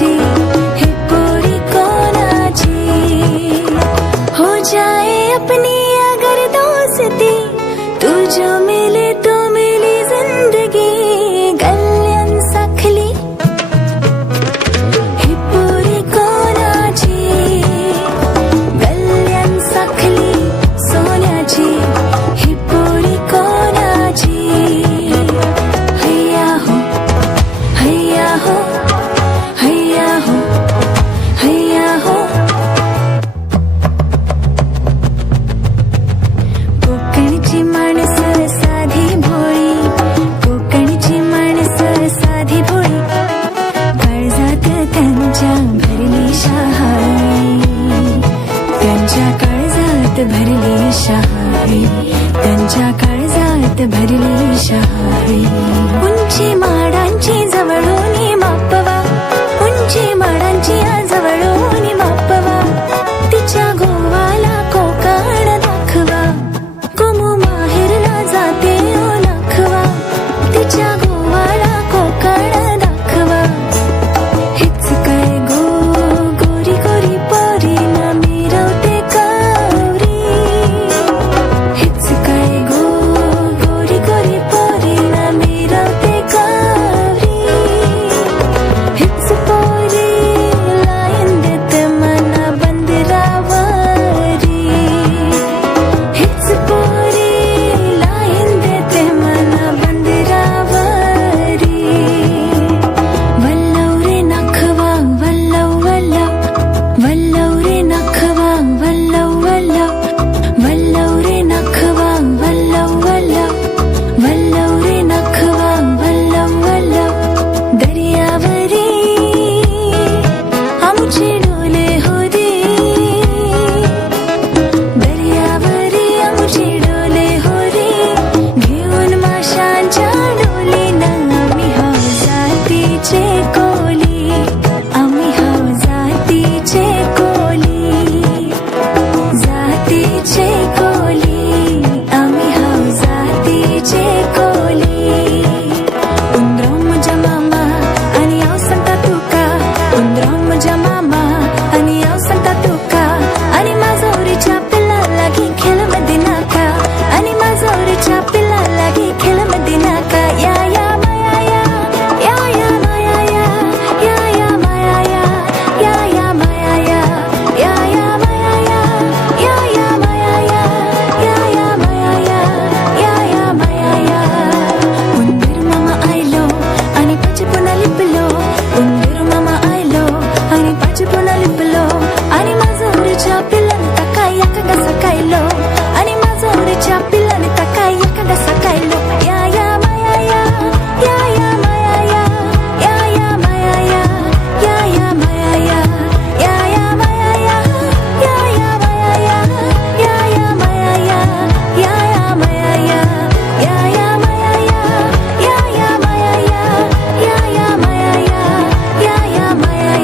सोन्याची हे पोरी कोणाची हो जाए अपनी अगर दोस्ती तू जो मिले तो मिली जिंदगी गल्ल्यान साखली हे पोरी कोणाची गल्ल्यान साखली सोन्याची हे पोरी कोणाची हैया हो हैया हो हैया हो हैया हो कोकणची माणसं साधी भोळी कोकणची माणसं साधी भोळी काळजात त्यांच्या भरली शहाळी त्यांच्या काळजात भरली शहाळी त्यांच्या काळजात भरली शहाळी उंची माडांची जवळून मापवा उंची माडांची जवळून मापवा तिच्या गोवाला कोकण दाखवा कोमू माहेरला जाते ओ नाखवा तिच्या गोवाला कोकण दाखवा हेच काय गो गोरी गोरी पोरी ना मिरवते कावरी हेच काय गो गोरी गोरी पोरी ना मिरवते कावरी हेच पोरी लाईन देते मना बंदरावरी हेच पोरी लाईन देते मना बंदरावरी वल्लव रे नखवा वल्लव वल्लव वल्लव रे नखवा वल्लव वल्लव वल्लव रे नखवा वल्लव वल्लव वल्लव रे नखवा वल्लव वल्लव दर्यावरी आमचे डोले होते दर्यावरी आमचे डोले होते घेऊन माशांच्या डोलीनं आम्ही हाव जातीचे कोली आम्ही हाव जातीचे कोली जातीचे कोली आम्ही हाव जातीचे कोली उंदराव माझ्या मामा आणि याव सांगता तुका उंदराव माझ्या मामा आणि याव सांगता तुका आणि माझोरीच्या पिल्लाला घे खेळमध्ये नाका आणि माझोरीच्या पिल्लाला घे खेळमध्ये नाका या या माया या या या माया या या माया या या माया या या माया या या माया या माया या माया उंदीर मामा आयलो आणि पाची पुन्हा लिपलो उंदीर मामा आयलो आणि पाची पुन्हा लिपलो आणि माझोरीच्या पिल्लाने तकाय एका कसा कायलो आणि माझोरीच्या पिल्लाने तकाय एका कसा कायलो या या माया या या माया या माया या माया या माया या माया या माया या माया या माया या माया या माया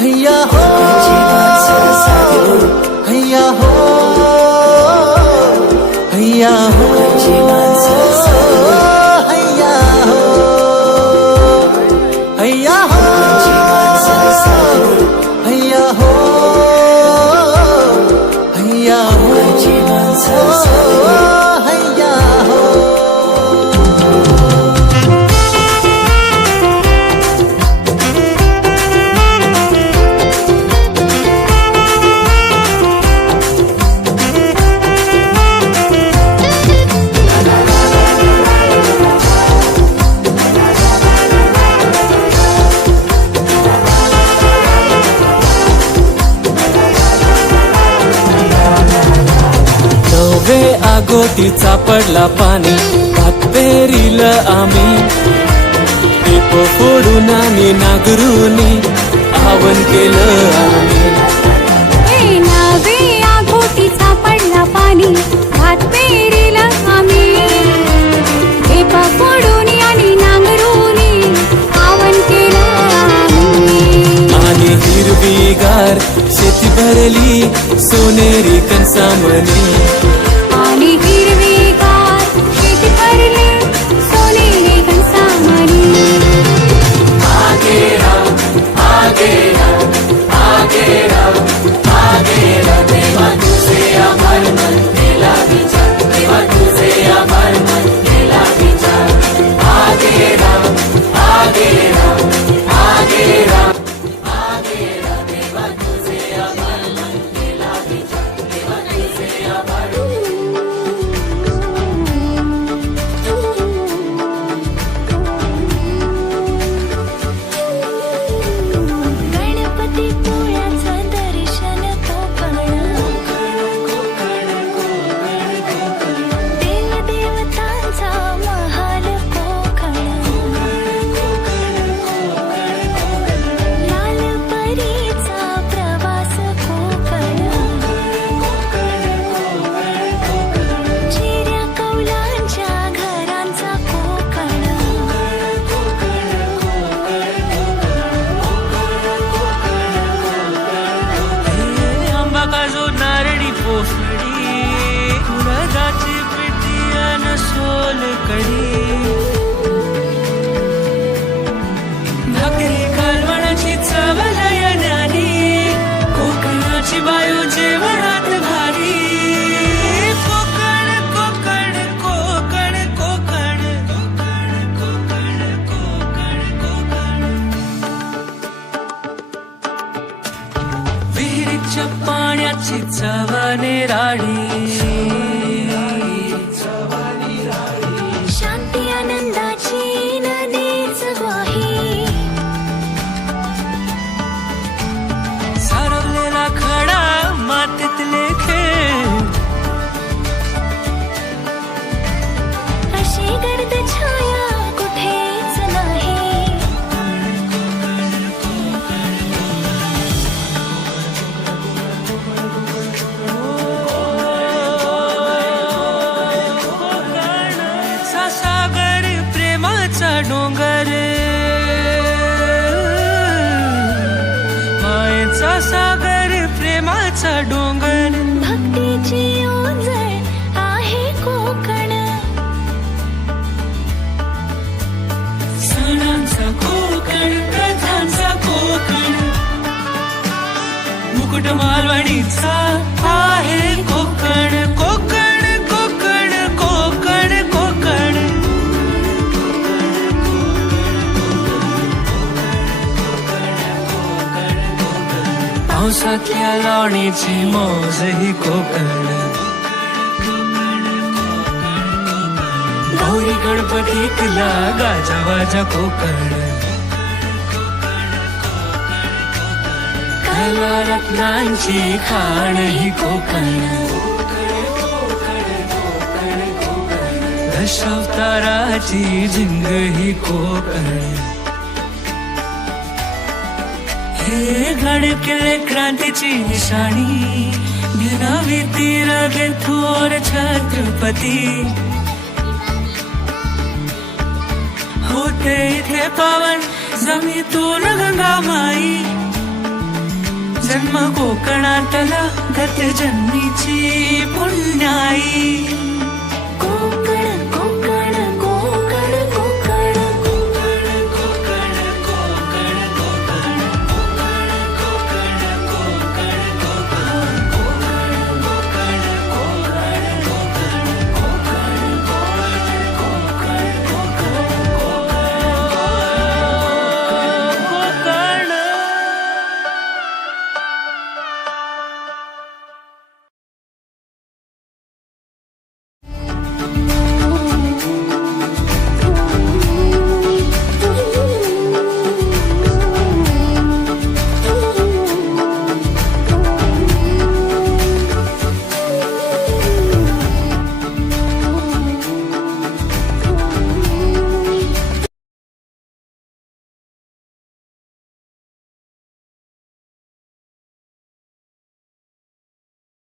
हैया हो हैया हो हैया हो हैया हो हैया हो हैया हो हैया हो हैया हो नवे आगोतीचा पडला पाणी भात पेरिलं आम्ही टिप फोडून आणि नागरूनी आवन केलं आम्ही ए नावे आगोतीचा पडला पाणी भात पेरीला आम्ही ढेपा फोडून आणि नांगरूनी आवन केलं आम्ही आणि हिरवीगार शेती भरली सोनेरी कणसामणी आणि हिरवीगार शेती भरली सोनेरी कणसामणी गणपती पोळ्याचं दर्शन कोकण देवदेवतांचा महाल कोकण लाल परीचा प्रवास कोकण चिऱ्या कौलांच्या घरांचा कोकण आंबा काजू नारळी पोफळी उडदाची पिठी अन सोलकढी भाकरी कालवणाची चव लयनानी कोकणाची बायू जेवणात भारी कोकण कोकण कोकण कोकण कोकण कोकण कोकण कोकण विहिरीच्या पाण्याची चव निराळी शांती आनंदाची नदीच ग्वाही सारवलेला खडा मातीतले खेळ अशी गर्द छाया कुठेच नाही सागर प्रेमाचा डोंगर मायेचा सागर प्रेमाचा डोंगर भक्तीची ओंजळ आहे कोकण सणांचा कोकण प्रथांचा कोकण मुकुट मालवणीचा आहे कोकण कोकण कोकण कोकण कोकण पावसातल्या लावणीची मौज ही कोकण गौरी गणपतीतला गाजावाजा कोकण कला रत्नांची खाण ही कोकण दशावताराची झिंग ही कोकण हे धडकले क्रांतीची निशाणी, भिनावी तीर थोर छत्रपती. होते इथे पावन जमीतून गंगामाई, जन्म कोकणातला गत जन्मीची पुण्याई. कोकण